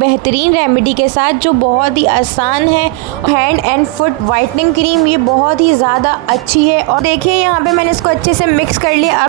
बेहतरीन रेमेडी के साथ जो बहुत ही आसान है। Hand and foot whitening cream ये बहुत ही ज़्यादा अच्छी है। और देखिए यहाँ पे मैंने इसको अच्छे से मिक्स कर लिया।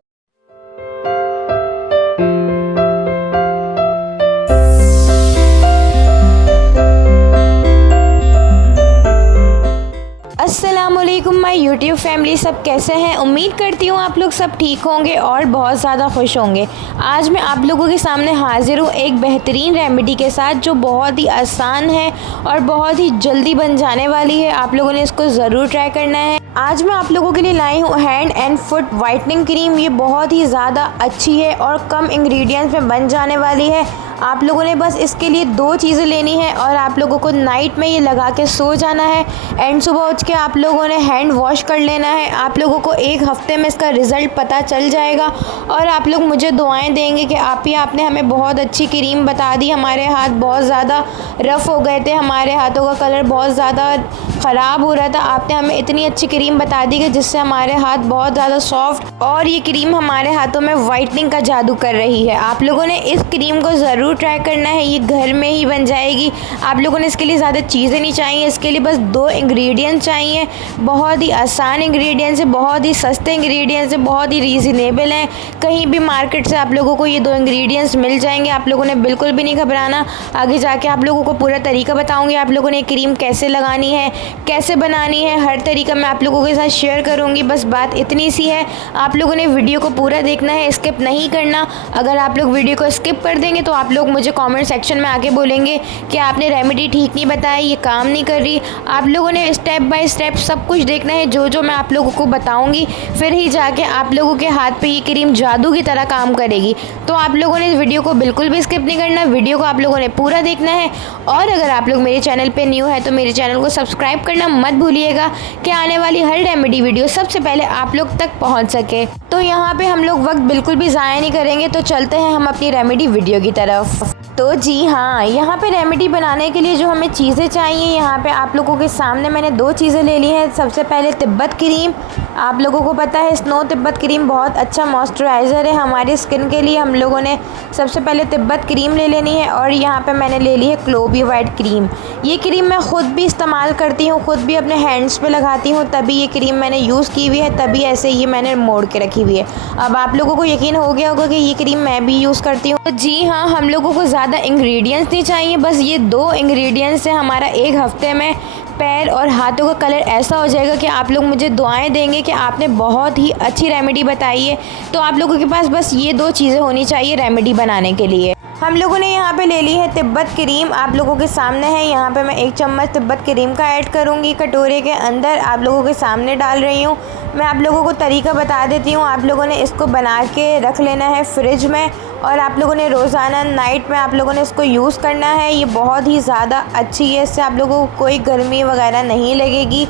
अस्सलामुअलैकुम माय यूट्यूब फैमिली, सब कैसे हैं। उम्मीद करती हूँ आप लोग सब ठीक होंगे और बहुत ज़्यादा खुश होंगे। आज मैं आप लोगों के सामने हाजिर हूँ एक बेहतरीन रेमेडी के साथ जो बहुत ही आसान है और बहुत ही जल्दी बन जाने वाली है। आप लोगों ने इसको ज़रूर ट्राई करना है। आज मैं आप लोगों के लिए लाई हूँ hand and foot whitening cream. ये बहुत ही ज़्यादा अच्छी है और कम इंग्रेडिएंट्स में बन जाने वाली है। आप लोगों ने बस इसके लिए 2 चीज़ें लेनी है और आप लोगों को नाइट में ये लगा के सो जाना है एंड सुबह उठ के आप लोगों ने हैंड वॉश कर लेना है। आप लोगों को 1 हफ्ते में इसका रिज़ल्ट पता चल जाएगा और आप लोग मुझे दुआएं देंगे कि आपने हमें बहुत अच्छी क्रीम बता दी। हमारे हाथ बहुत ज़्यादा रफ़ हो गए थे, हमारे हाथों का कलर बहुत ज़्यादा ख़राब हो रहा था। आपने हमें इतनी अच्छी क्रीम बता दी कि जिससे हमारे हाथ बहुत ज़्यादा सॉफ्ट और ये क्रीम हमारे हाथों में वाइटनिंग का जादू कर रही है। आप लोगों ने इस क्रीम को ज़रूर ट्राई करना है। ये घर में ही बन जाएगी। आप लोगों ने इसके लिए ज़्यादा चीज़ें नहीं चाहिए, इसके लिए बस 2 इंग्रेडिएंट्स चाहिए। बहुत ही आसान इंग्रेडिएंट्स है, बहुत ही सस्ते इंग्रेडिएंट्स है, बहुत ही रीज़नेबल हैं। कहीं भी मार्केट से आप लोगों को ये 2 इंग्रेडिएंट्स मिल जाएंगे। आप लोगों ने बिल्कुल भी नहीं घबराना। आगे जाके आप लोगों को पूरा तरीका बताऊँगी। आप लोगों ने क्रीम कैसे लगानी है, कैसे बनानी है, हर तरीका मैं आप लोगों के साथ शेयर करूँगी। बस बात इतनी सी है, आप लोगों ने वीडियो को पूरा देखना है, स्किप नहीं करना। अगर आप लोग वीडियो को स्किप कर देंगे तो आप लोग मुझे कमेंट सेक्शन में आके बोलेंगे कि आपने रेमेडी ठीक नहीं बताई, ये काम नहीं कर रही। आप लोगों ने स्टेप बाय स्टेप सब कुछ देखना है, जो मैं आप लोगों को बताऊंगी, फिर ही जाके आप लोगों के हाथ पे ये क्रीम जादू की तरह काम करेगी। तो आप लोगों ने इस वीडियो को बिल्कुल भी स्किप नहीं करना, वीडियो को आप लोगों ने पूरा देखना है। और अगर आप लोग मेरे चैनल पे न्यू है तो मेरे चैनल को सब्सक्राइब करना मत भूलिएगा कि आने वाली हर रेमेडी वीडियो सबसे पहले आप लोग तक पहुँच सके। तो यहाँ पे हम लोग वक्त बिल्कुल भी ज़ाया नहीं करेंगे, तो चलते हैं हम अपनी रेमेडी वीडियो की तरफ। तो जी हाँ, यहाँ पे रेमेडी बनाने के लिए जो हमें चीज़ें चाहिए, यहाँ पे आप लोगों के सामने मैंने 2 चीज़ें ले ली हैं। सबसे पहले तिब्बत क्रीम। आप लोगों को पता है स्नो तिब्बत क्रीम बहुत अच्छा मॉइस्चराइज़र है हमारी स्किन के लिए। हम लोगों ने सबसे पहले तिब्बत क्रीम ले लेनी है। और यहाँ पे मैंने ले ली है क्लोबी वाइट क्रीम। ये क्रीम मैं ख़ुद भी इस्तेमाल करती हूँ, ख़ुद भी अपने हैंड्स पे लगाती हूँ, तभी ये क्रीम मैंने यूज़ की हुई है, तभी ऐसे ये मैंने मोड़ के रखी हुई है। अब आप लोगों को यकीन हो गया होगा कि ये क्रीम मैं भी यूज़ करती हूँ। जी हाँ, हम लोगों को ज़्यादा इंग्रेडिएंट्स नहीं चाहिए, बस ये 2 इंग्रेडिएंट्स से हमारा 1 हफ्ते में पैर और हाथों का कलर ऐसा हो जाएगा कि आप लोग मुझे दुआएं देंगे कि आपने बहुत ही अच्छी रेमेडी बताई है। तो आप लोगों के पास बस ये 2 चीज़ें होनी चाहिए रेमेडी बनाने के लिए। हम लोगों ने यहाँ पे ले ली है तिब्बत क्रीम, आप लोगों के सामने है। यहाँ पे मैं 1 चम्मच तिब्बत क्रीम का ऐड करूँगी कटोरे के अंदर, आप लोगों के सामने डाल रही हूँ। मैं आप लोगों को तरीका बता देती हूँ। आप लोगों ने इसको बना के रख लेना है फ्रिज में और आप लोगों ने रोज़ाना नाइट में आप लोगों ने इसको यूज़ करना है। ये बहुत ही ज़्यादा अच्छी है, इससे आप लोगों को कोई गर्मी वगैरह नहीं लगेगी।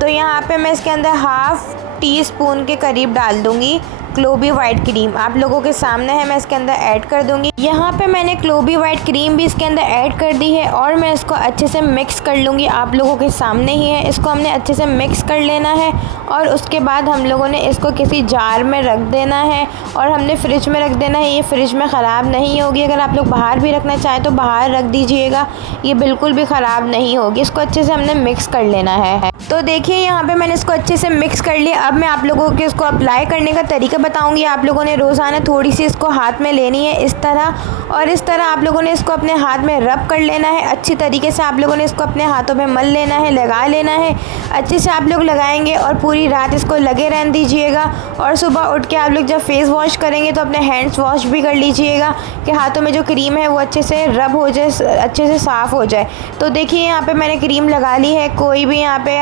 तो यहाँ पे मैं इसके अंदर हाफ़ टी-स्पून के करीब डाल दूँगी क्लोबी वाइट क्रीम। आप लोगों के सामने है, मैं इसके अंदर ऐड कर दूंगी। यहाँ पे मैंने क्लोबी वाइट क्रीम भी इसके अंदर ऐड कर दी है और मैं इसको अच्छे से मिक्स कर लूँगी। आप लोगों के सामने ही है, इसको हमने अच्छे से मिक्स कर लेना है और उसके बाद हम लोगों ने इसको किसी जार में रख देना है और हमने फ्रिज में रख देना है। ये फ्रिज में ख़राब नहीं होगी। अगर आप लोग बाहर भी रखना चाहें तो बाहर रख दीजिएगा, ये बिल्कुल भी ख़राब नहीं होगी। इसको अच्छे से हमने मिक्स कर लेना है। तो देखिए यहाँ पे मैंने इसको अच्छे से मिक्स कर लिया। अब मैं आप लोगों को इसको अप्लाई करने का तरीका बताऊंगी। आप लोगों ने रोज़ाना थोड़ी सी इसको हाथ में लेनी है इस तरह, और इस तरह आप लोगों ने इसको अपने हाथ में रब कर लेना है। अच्छी तरीके से आप लोगों ने इसको अपने हाथों में मल लेना है, लगा लेना है। अच्छे से आप लोग लगाएंगे और पूरी रात इसको लगे रहने दीजिएगा। और सुबह उठ के आप लोग जब फेस वॉश करेंगे तो अपने हैंड्स वॉश भी कर लीजिएगा कि हाथों में जो क्रीम है वो अच्छे से रब हो जाए, अच्छे से साफ़ हो जाए। तो देखिए यहाँ पे मैंने क्रीम लगा ली है, कोई भी यहाँ पे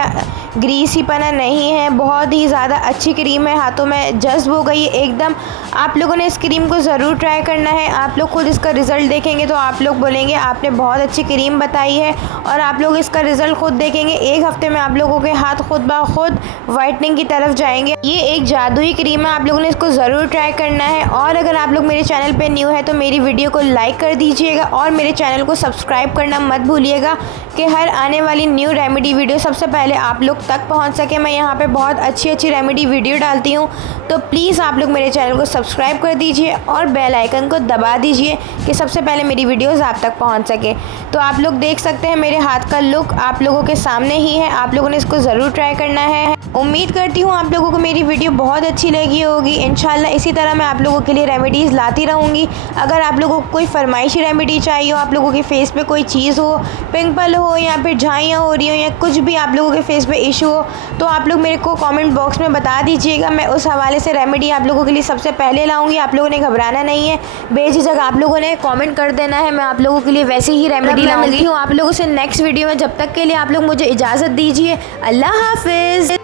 ग्रीसीपना नहीं है, बहुत ही ज़्यादा अच्छी क्रीम है, हाथों में जज्ब हो गई है एकदम। आप लोगों ने इस क्रीम को ज़रूर ट्राई करना है। आप लोग खुद इसका रिज़ल्ट देखेंगे तो आप लोग बोलेंगे आपने बहुत अच्छी क्रीम बताई है, और आप लोग इसका रिज़ल्ट खुद देखेंगे। 1 हफ्ते में आप लोगों के हाथ खुद ब खुद वाइटनिंग की तरफ जाएंगे। ये एक जादुई क्रीम है, आप लोगों ने इसको ज़रूर ट्राई करना है। और अगर आप लोग मेरे चैनल पे न्यू है तो मेरी वीडियो को लाइक कर दीजिएगा और मेरे चैनल को सब्सक्राइब करना मत भूलिएगा कि हर आने वाली न्यू रेमेडी वीडियो सबसे पहले आप लोग तक पहुंच सके। मैं यहाँ पे बहुत अच्छी रेमेडी वीडियो डालती हूँ, तो प्लीज़ आप लोग मेरे चैनल को सब्सक्राइब कर दीजिए और बेल आइकन को दबा दीजिए कि सबसे पहले मेरी वीडियोज़ आप तक पहुँच सके। तो आप लोग देख सकते हैं मेरे हाथ का लुक आप लोगों के सामने ही है, आप लोगों ने इसको ज़रूर ट्राई करना है। उम्मीद करती हूँ आप लोगों को मेरी वीडियो बहुत अच्छी लगी होगी। इंशाल्लाह इसी तरह मैं आप लोगों के लिए रेमेडीज़ लाती रहूँगी। अगर आप लोगों को कोई फरमाइशी रेमेडी चाहिए हो, आप लोगों के फेस पे कोई चीज़ हो, पिंपल हो या फिर झाइयाँ हो रही हो या कुछ भी आप लोगों के फेस पे इशू हो, तो आप लोग मेरे को कमेंट बॉक्स में बता दीजिएगा। मैं उस हवाले से रेमेडी आप लोगों के लिए सबसे पहले लाऊँगी। आप लोगों ने घबराना नहीं है, बेझिझक आप लोगों ने कॉमेंट कर देना है, मैं आप लोगों के लिए वैसे ही रेमेडी लाऊँगी। आप लोगों से नेक्स्ट वीडियो में, जब तक के लिए आप लोग मुझे इजाज़त दीजिए। अल्लाह हाफिज़।